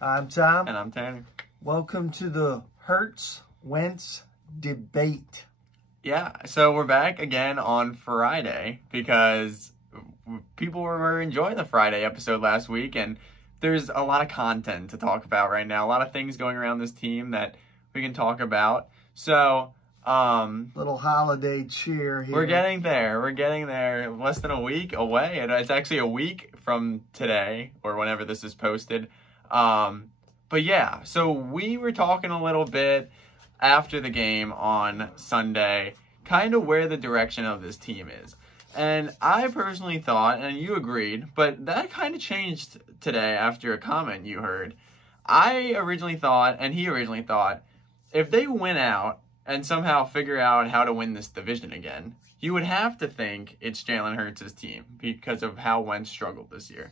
I'm Tom. And I'm Tanner. Welcome to the Hurts Wentz debate. Yeah, so we're back again on Friday because people were enjoying the Friday episode last week, and there's a lot of content to talk about right now. A lot of things going around this team that we can talk about. So, little holiday cheer here. We're getting there. We're getting there. Less than a week away. It's actually a week from today or whenever this is posted. But yeah, so we were talking a little bit after the game on Sunday, kind of where the direction of this team is. And I personally thought, and you agreed, but that kind of changed today after a comment you heard. I originally thought, and he originally thought, if they win out and somehow figure out how to win this division again, you would have to think it's Jalen Hurts' team because of how Wentz struggled this year.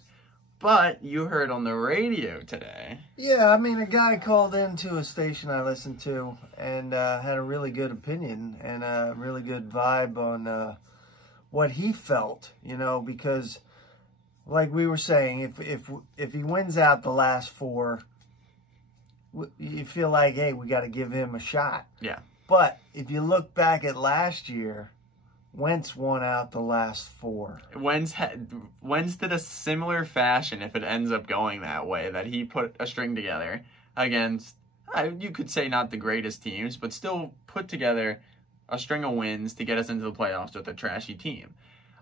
But you heard on the radio today. Yeah, I mean, a guy called into a station I listened to and had a really good opinion and a really good vibe on what he felt, you know, because like we were saying, if he wins out the last four, you feel like, hey, we got to give him a shot. Yeah. But if you look back at last year, Wentz won out the last four. Wentz did a similar fashion if it ends up going that way, that he put a string together against, you could say not the greatest teams, but still put together a string of wins to get us into the playoffs with a trashy team.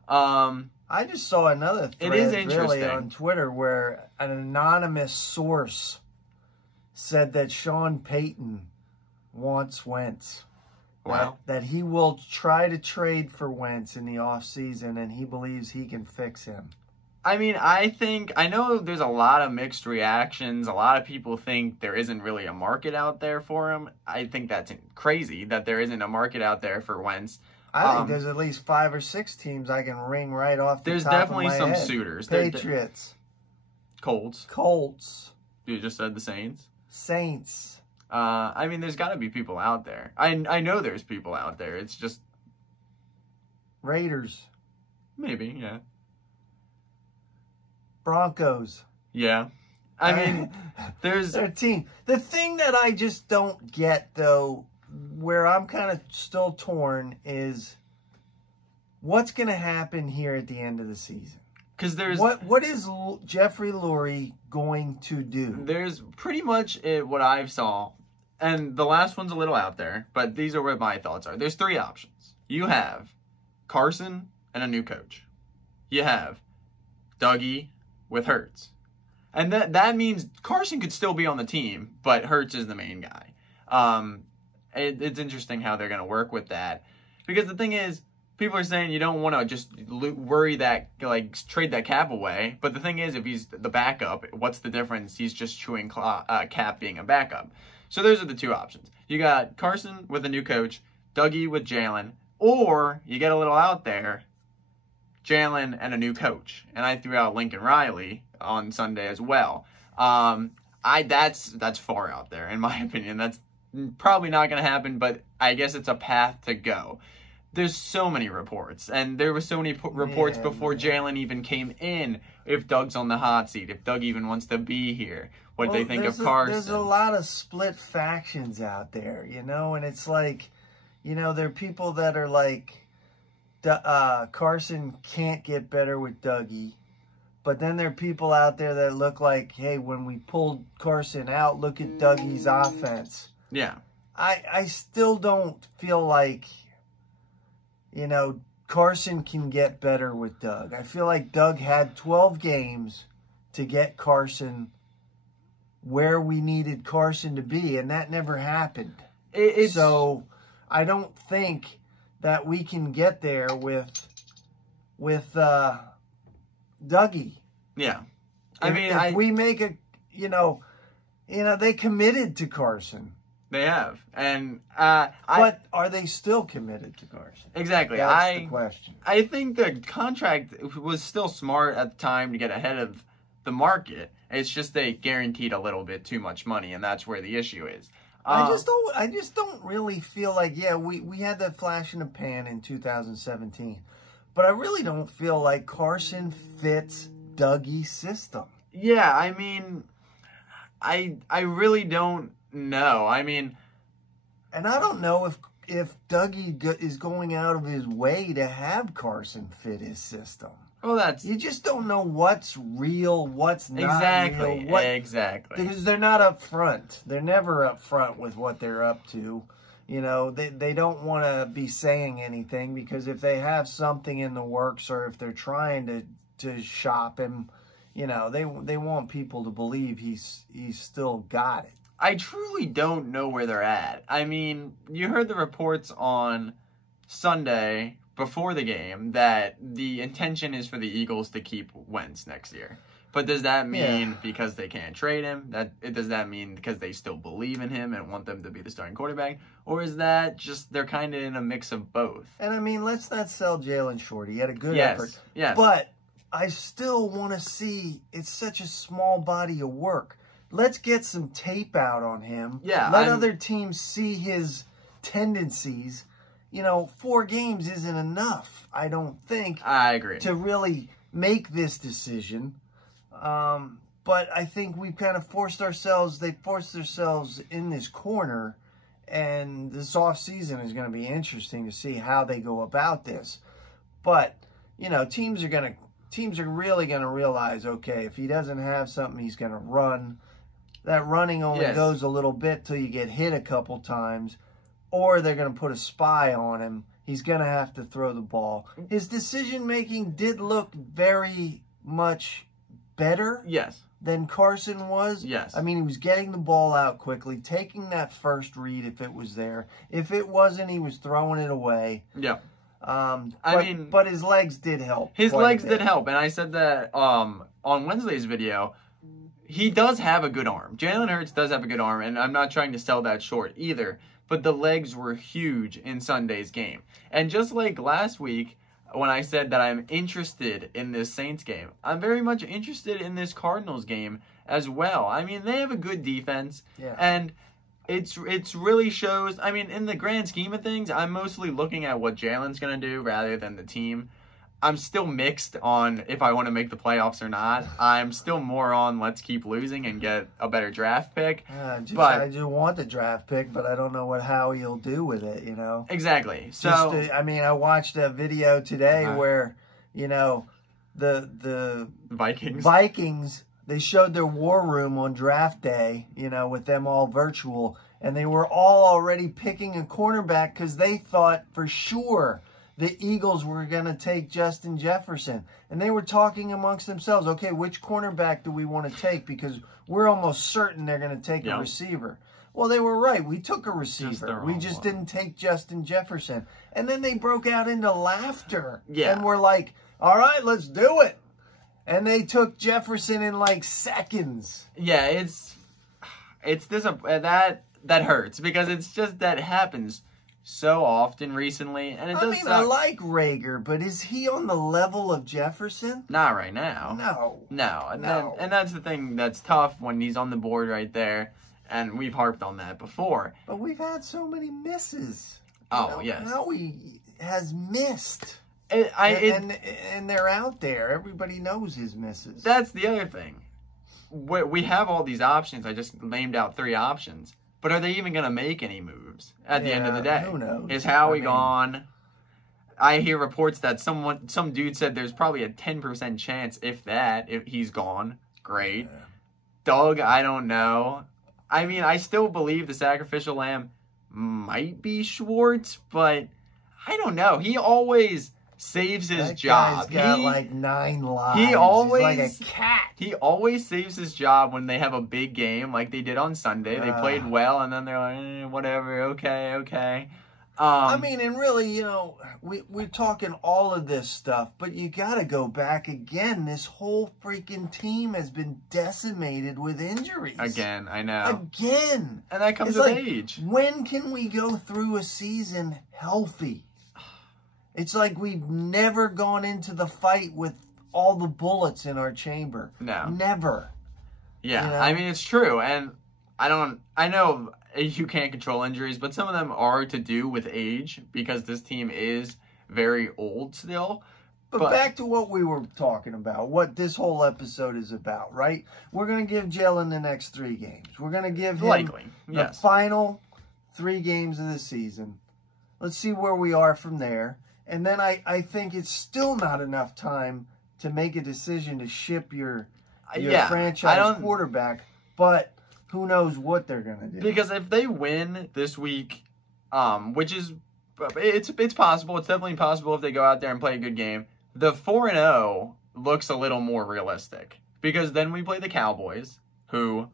I just saw another thread really on Twitter where an anonymous source said that Sean Payton wants Wentz. Wow. That he will try to trade for Wentz in the offseason, and he believes he can fix him. I mean, I know there's a lot of mixed reactions. A lot of people think there isn't really a market out there for him. I think that's crazy that there isn't a market out there for Wentz. I think there's at least 5 or 6 teams I can ring right off the top of my head. There's definitely some suitors. Patriots. Colts. You just said the Saints. Saints. I mean, there's got to be people out there. I know there's people out there. It's just... Raiders. Maybe, yeah. Broncos. Yeah. I mean, there's... Their team. The thing that I just don't get, though, where I'm kind of still torn, is what's going to happen here at the end of the season? Because there's... What is Jeffrey Lurie going to do? There's pretty much what I've saw, and the last one's a little out there, but these are what my thoughts are. There's 3 options. You have Carson and a new coach. You have Dougie with Hurts. And that means Carson could still be on the team, but Hurts is the main guy. It's interesting how they're going to work with that. Because the thing is, people are saying you don't want to just worry that, like, trade that cap away. But the thing is, if he's the backup, what's the difference? He's just chewing cap being a backup. So those are the 2 options. You got Carson with a new coach, Dougie with Jalen, or you get a little out there, Jalen and a new coach. And I threw out Lincoln Riley on Sunday as well. That's far out there, in my opinion. That's probably not going to happen, but I guess it's a path to go. There's so many reports, and there were so many reports before Jalen even came in. If Doug's on the hot seat, if Doug even wants to be here, what they think of Carson. There's a lot of split factions out there, you know, and it's like, you know, there are people that are like, Carson can't get better with Dougie. But then there are people out there that look like, hey, when we pulled Carson out, look at Dougie's offense. Yeah. I still don't feel like, you know, Carson can get better with Doug. I feel like Doug had 12 games to get Carson where we needed Carson to be, and that never happened. So I don't think that we can get there with Dougie. Yeah. If we make a, you know, they committed to Carson. They have. And but are they still committed to Carson? Exactly. That's the question. I think the contract was still smart at the time to get ahead of the market. It's just they guaranteed a little bit too much money, and that's where the issue is. I just don't really feel like, yeah, we had that flash in the pan in 2017. But I really don't feel like Carson fits Dougie's system. Yeah, I mean, I really don't know. I mean, and I don't know if Dougie is going out of his way to have Carson fit his system. Well, you just don't know what's real, what's not real. Exactly. Because they're not up front. They're never up front with what they're up to. You know, they don't want to be saying anything because if they have something in the works or if they're trying to shop him, you know, they want people to believe he's still got it. I truly don't know where they're at. I mean, you heard the reports on Sunday before the game that the intention is for the Eagles to keep Wentz next year. But does that mean because they can't trade him? Does that mean because they still believe in him and want them to be the starting quarterback? Or is that just they're kind of in a mix of both? And I mean, let's not sell Jalen short. He had a good effort. Yes. But I still want to see, it's such a small body of work. Let's get some tape out on him. Yeah. Let other teams see his tendencies. You know, 4 games isn't enough, I don't think. I agree. To really make this decision. But I think we've kind of forced themselves in this corner. And this offseason is going to be interesting to see how they go about this. But, you know, teams are really going to realize, okay, if he doesn't have something, he's going to run. That running only goes a little bit till you get hit a couple times. Or they're going to put a spy on him. He's going to have to throw the ball. His decision-making did look very much better than Carson was. Yes. I mean, he was getting the ball out quickly, taking that first read if it was there. If it wasn't, he was throwing it away. Yeah. But his legs did help. His legs did help, and I said that on Wednesday's video. He does have a good arm. Jalen Hurts does have a good arm, and I'm not trying to sell that short either. But the legs were huge in Sunday's game. And just like last week, when I said that I'm interested in this Saints game, I'm very much interested in this Cardinals game as well. I mean, they have a good defense, and it's really shows. I mean, in the grand scheme of things, I'm mostly looking at what Jalen's going to do rather than the team. I'm still mixed on if I want to make the playoffs or not. I'm still more on let's keep losing and get a better draft pick. I do want the draft pick, but I don't know how he'll do with it, you know. Exactly. So I mean, I watched a video today where, you know, the Vikings, they showed their war room on draft day, you know, with them all virtual, and they were all already picking a cornerback because they thought for sure the Eagles were going to take Justin Jefferson. And they were talking amongst themselves, okay, which cornerback do we want to take? Because we're almost certain they're going to take a receiver. Well, they were right. We took a receiver. We just didn't take Justin Jefferson. And then they broke out into laughter. Yeah. And we're like, all right, let's do it. And they took Jefferson in like seconds. Yeah, it's this that hurts because it's just that happens so often recently, and it does suck. I like Rager, but is he on the level of Jefferson? Not right now. No. And that's the thing that's tough when he's on the board right there, and we've harped on that before. But we've had so many misses. Yes. Now he has missed. And they're out there. Everybody knows his misses. That's the other thing. We have all these options. I just named out 3 options. But are they even going to make any moves at the end of the day? Who knows? Is Howie gone? I hear reports that some dude said there's probably a 10% chance, if he's gone. Great. Yeah. Doug, I don't know. I mean, I still believe the sacrificial lamb might be Schwartz, but I don't know. He always saves his job. He's got like 9 lives. He's like a cat. He always saves his job when they have a big game, like they did on Sunday. They played well, and then they're like, whatever, okay. I mean, and really, you know, we're talking all of this stuff, but you got to go back again. This whole freaking team has been decimated with injuries. Again, I know. Again. And that comes with age. When can we go through a season healthy? It's like we've never gone into the fight with all the bullets in our chamber. No. Never. Yeah, you know? I mean, it's true. And I know you can't control injuries, but some of them are to do with age because this team is very old still. But back to what we were talking about, what this whole episode is about, right? We're going to give Jalen the next 3 games. We're going to give him the final 3 games of the season. Let's see where we are from there. And then I think it's still not enough time to make a decision to ship your franchise quarterback. But who knows what they're going to do. Because if they win this week, which is, it's possible. It's definitely possible if they go out there and play a good game. The 4-0 looks a little more realistic. Because then we play the Cowboys, who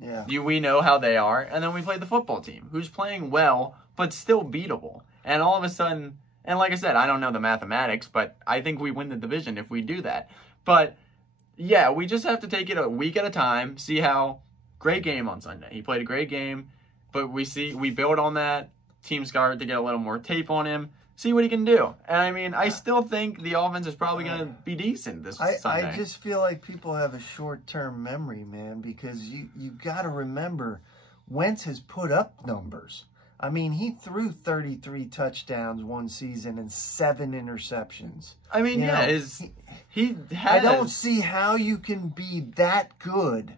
we know how they are. And then we play the football team, who's playing well, but still beatable. And all of a sudden, and like I said, I don't know the mathematics, but I think we win the division if we do that. But, yeah, we just have to take it a week at a time, see how. Great game on Sunday. He played a great game, but we build on that. Team started to get a little more tape on him, see what he can do. And, I mean, I still think the offense is probably going to be decent this Sunday. I just feel like people have a short-term memory, man, because you got to remember, Wentz has put up numbers. I mean, he threw 33 touchdowns one season and 7 interceptions. I mean, he has. I don't see how you can be that good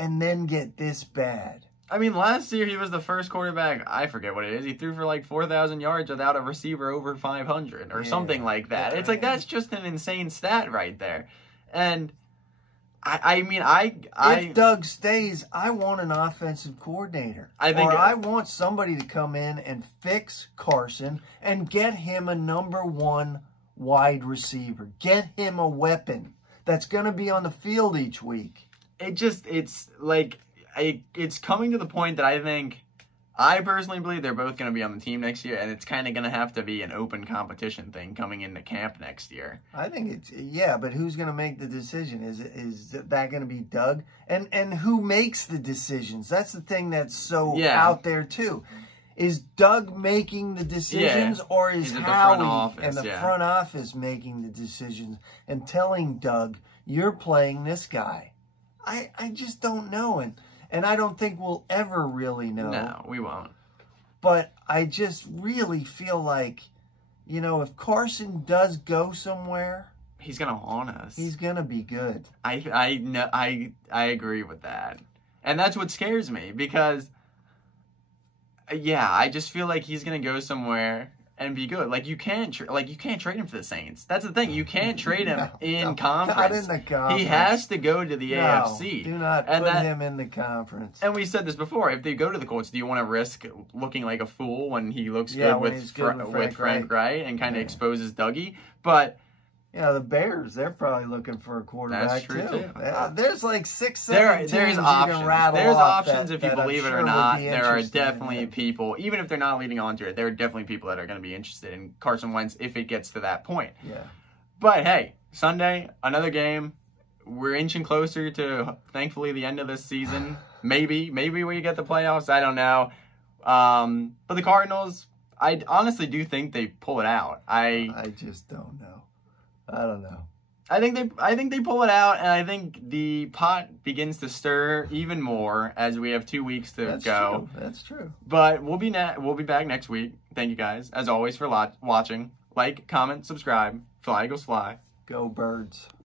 and then get this bad. I mean, last year he was the first quarterback, I forget what it is, he threw for like 4,000 yards without a receiver over 500 or something like that. It's like, that's just an insane stat right there. And, I mean, if Doug stays, I want an offensive coordinator. I want somebody to come in and fix Carson and get him a #1 wide receiver. Get him a weapon that's going to be on the field each week. It's coming to the point that I personally believe they're both going to be on the team next year, and it's kind of going to have to be an open competition thing coming into camp next year. I think but who's going to make the decision? Is that going to be Doug? And who makes the decisions? That's the thing that's so out there too. Is Doug making the decisions, or is Howie and the front office making the decisions and telling Doug, you're playing this guy? I just don't know, and I don't think we'll ever really know. No, we won't. But I just really feel like, if Carson does go somewhere, he's gonna haunt us. He's gonna be good. I agree with that, and that's what scares me because, I just feel like he's gonna go somewhere and be good. Like you can't trade him to the Saints. That's the thing. You can't trade him in conference. Not in the conference. He has to go to the AFC. Do not put him in the conference. And we said this before. If they go to the Colts, do you want to risk looking like a fool when he looks good with Frank Wright and kind of exposes Dougie? But the Bears, they're probably looking for a quarterback. That's true too. There's like 6-7 teams there's you options. can rattle There's off options if you believe it or not. There are definitely people, even if they're not leading on to it, there are definitely people that are going to be interested in Carson Wentz if it gets to that point. Yeah. But hey, Sunday, another game. We're inching closer to, thankfully, the end of this season. Maybe we get the playoffs. I don't know. But the Cardinals, I honestly do think they pull it out. I just don't know. I don't know. I think they pull it out, and I think the pot begins to stir even more as we have 2 weeks to go. That's true. But we'll be back next week. Thank you guys, as always, for watching. Like, comment, subscribe. Fly Eagles Fly. Go Birds.